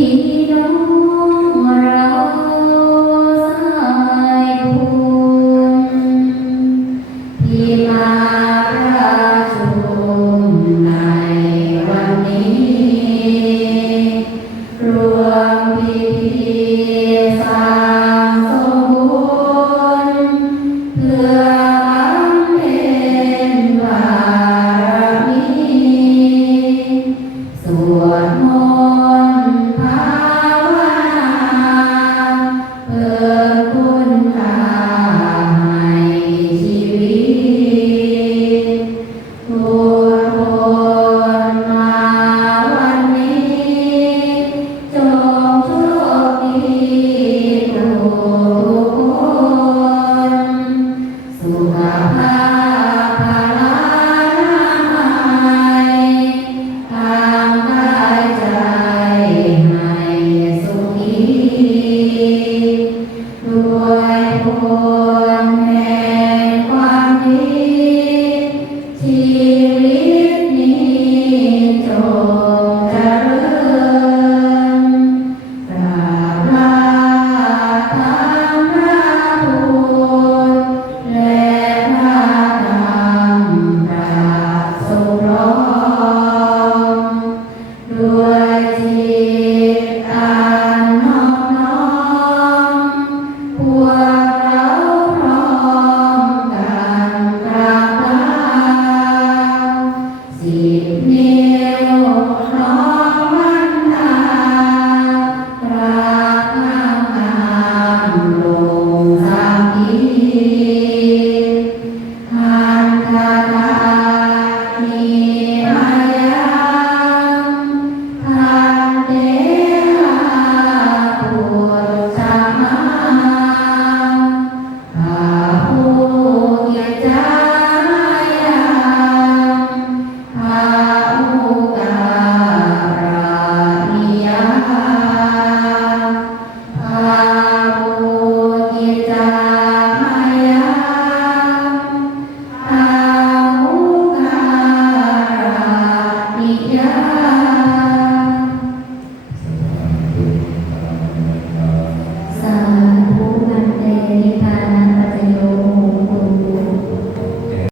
พี่ Lord.